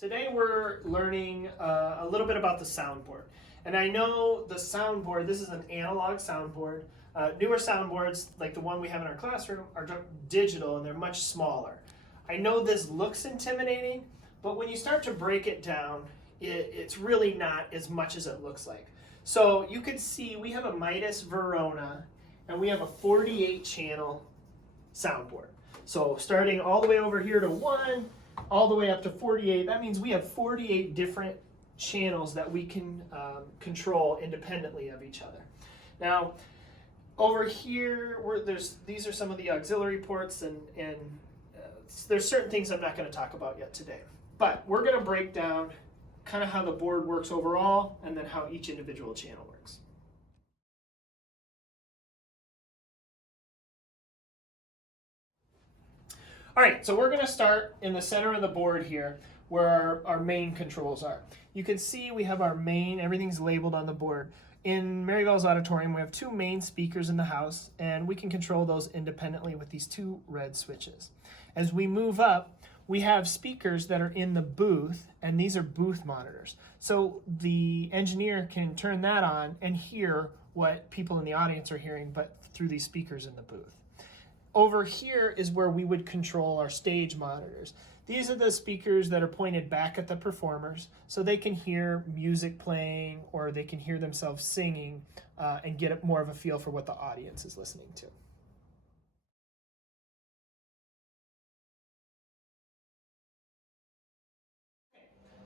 Today we're learning a little bit about the soundboard. And I know the soundboard, this is an analog soundboard. Newer soundboards, like the one we have in our classroom, are digital and they're much smaller. I know this looks intimidating, but when you start to break it down, it's really not as much as it looks like. So you can see we have a Midas Verona and we have a 48 channel soundboard. So starting all the way over here to 1, all the way up to 48, that means we have 48 different channels that we can control independently of each other. Now, over here, these are some of the auxiliary ports, and there's certain things I'm not going to talk about yet today. But we're going to break down kind of how the board works overall, and then how each individual channel works. All right, so we're going to start in the center of the board here where our main controls are. You can see we have our main, everything's labeled on the board. In Maryville's auditorium, we have 2 main speakers in the house, and we can control those independently with these 2 red switches. As we move up, we have speakers that are in the booth, and these are booth monitors. So the engineer can turn that on and hear what people in the audience are hearing, but through these speakers in the booth. Over here is where we would control our stage monitors. These are the speakers that are pointed back at the performers, so they can hear music playing or they can hear themselves singing and get more of a feel for what the audience is listening to.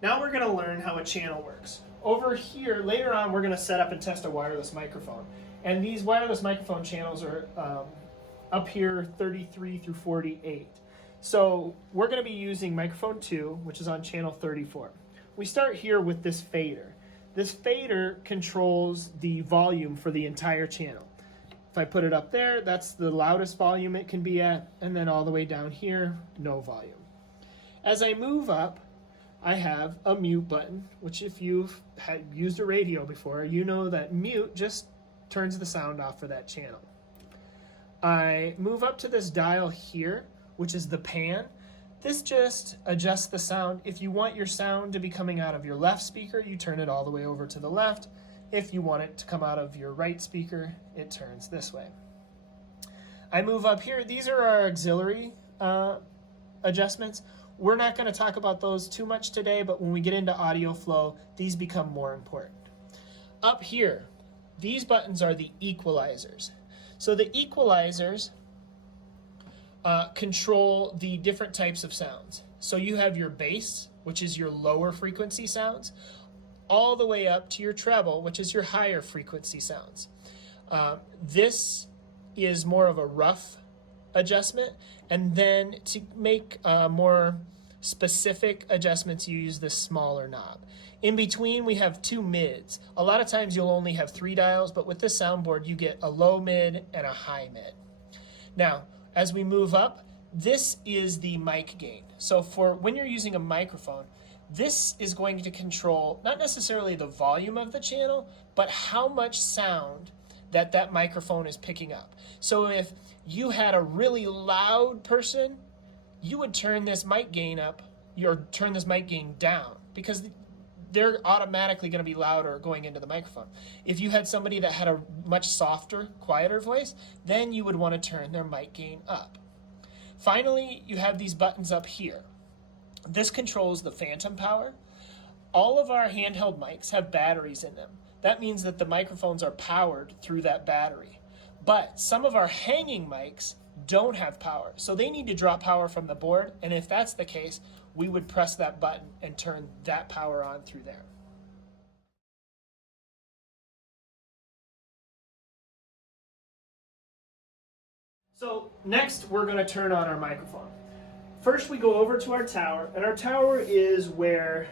Now we're going to learn how a channel works. Over here, later on, we're going to set up and test a wireless microphone. And these wireless microphone channels are up here 33 through 48. So we're going to be using microphone 2, which is on channel 34. We start here with this fader. This fader controls the volume for the entire channel. If I put it up there, that's the loudest volume it can be at, and then all the way down here, no volume. As I move up, I have a mute button, which if you've used a radio before, you know that mute just turns the sound off for that channel. I move up to this dial here, which is the pan. This just adjusts the sound. If you want your sound to be coming out of your left speaker, you turn it all the way over to the left. If you want it to come out of your right speaker, it turns this way. I move up here. These are our auxiliary adjustments. We're not going to talk about those too much today, but when we get into audio flow, these become more important. Up here, these buttons are the equalizers. So the equalizers control the different types of sounds. So you have your bass, which is your lower frequency sounds, all the way up to your treble, which is your higher frequency sounds. This is more of a rough adjustment, and then to make more specific adjustments, you use this smaller knob. In between, we have 2 mids. A lot of times you'll only have 3 dials, but with this soundboard, you get a low mid and a high mid. Now, as we move up, this is the mic gain. So for when you're using a microphone, this is going to control not necessarily the volume of the channel, but how much sound that microphone is picking up. So if you had a really loud person, you would turn this mic gain up or turn this mic gain down because they're automatically going to be louder going into the microphone. If you had somebody that had a much softer, quieter voice, then you would want to turn their mic gain up. Finally, you have these buttons up here. This controls the phantom power. All of our handheld mics have batteries in them. That means that the microphones are powered through that battery. But some of our hanging mics don't have power, so they need to draw power from the board, and if that's the case, we would press that button and turn that power on through there. So next, we're going to turn on our microphone. First, we go over to our tower, and our tower is where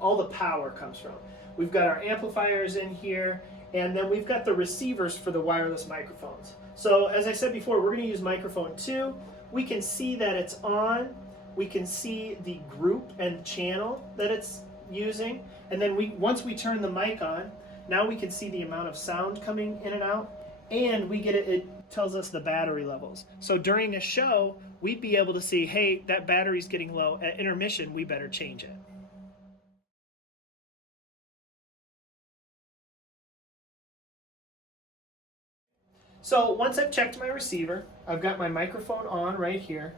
all the power comes from. We've got our amplifiers in here, and then we've got the receivers for the wireless microphones. So as I said before, we're going to use microphone 2. We can see that it's on. We can see the group and channel that it's using. And then once we turn the mic on, now we can see the amount of sound coming in and out. And we get it tells us the battery levels. So during a show, we'd be able to see, hey, that battery's getting low. At intermission, we better change it. So once I've checked my receiver, I've got my microphone on right here.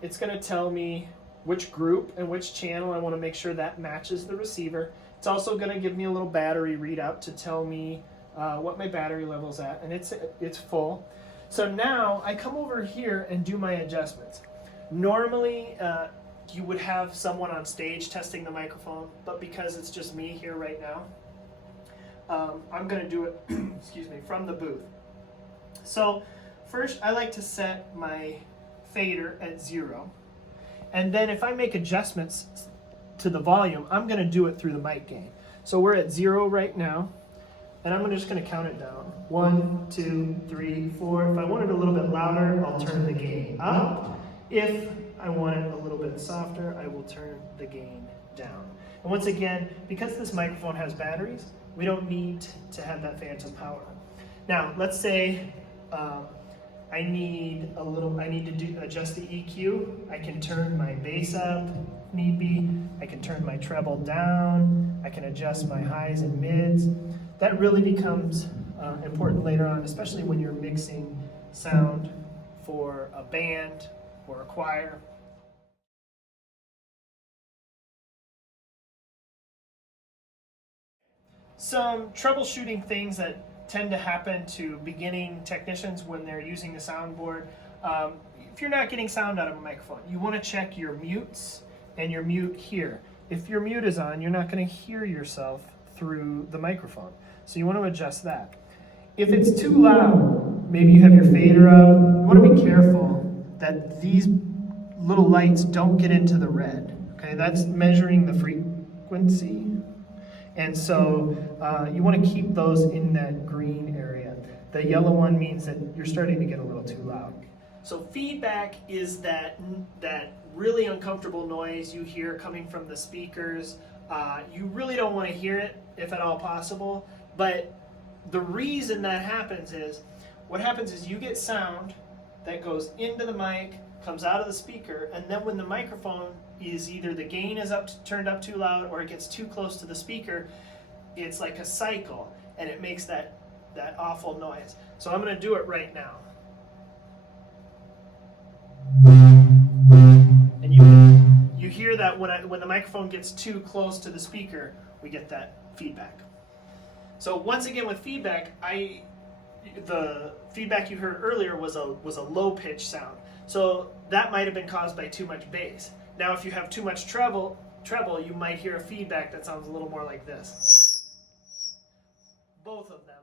It's going to tell me which group and which channel. I want to make sure that matches the receiver. It's also going to give me a little battery readout to tell me what my battery level's at, and it's full. So now I come over here and do my adjustments. Normally you would have someone on stage testing the microphone, but because it's just me here right now, I'm going to do it excuse me, from the booth. So first I like to set my fader at 0, and then if I make adjustments to the volume, I'm going to do it through the mic gain. So we're at 0 right now, and I'm just going to count it down. 1, 2, 3, 4. If I want it a little bit louder, I'll turn the gain up. If I want it a little bit softer, I will turn the gain down. And once again, because this microphone has batteries, we don't need to have that phantom power. Now, let's say I need to adjust the EQ. I can turn my bass up if need be. I can turn my treble down. I can adjust my highs and mids. That really becomes important later on, especially when you're mixing sound for a band or a choir. Some troubleshooting things that tend to happen to beginning technicians when they're using the soundboard. If you're not getting sound out of a microphone, you want to check your mutes and your mute here. If your mute is on, you're not going to hear yourself through the microphone. So you want to adjust that. If it's too loud, maybe you have your fader out, you want to be careful that these little lights don't get into the red. Okay, that's measuring the frequency. And so you want to keep those in that green area. The yellow one means that you're starting to get a little too loud. So feedback is that really uncomfortable noise you hear coming from the speakers. You really don't want to hear it if at all possible, but the reason that happens is, what happens is you get sound that goes into the mic, comes out of the speaker, and then when the microphone is either the gain is turned up too loud or it gets too close to the speaker, it's like a cycle, and it makes that awful noise. So I'm going to do it right now. And you hear that when the microphone gets too close to the speaker, we get that feedback. So once again with feedback, the feedback you heard earlier was a low pitch sound. So that might have been caused by too much bass. Now if you have too much treble, you might hear a feedback that sounds a little more like this. Both of them.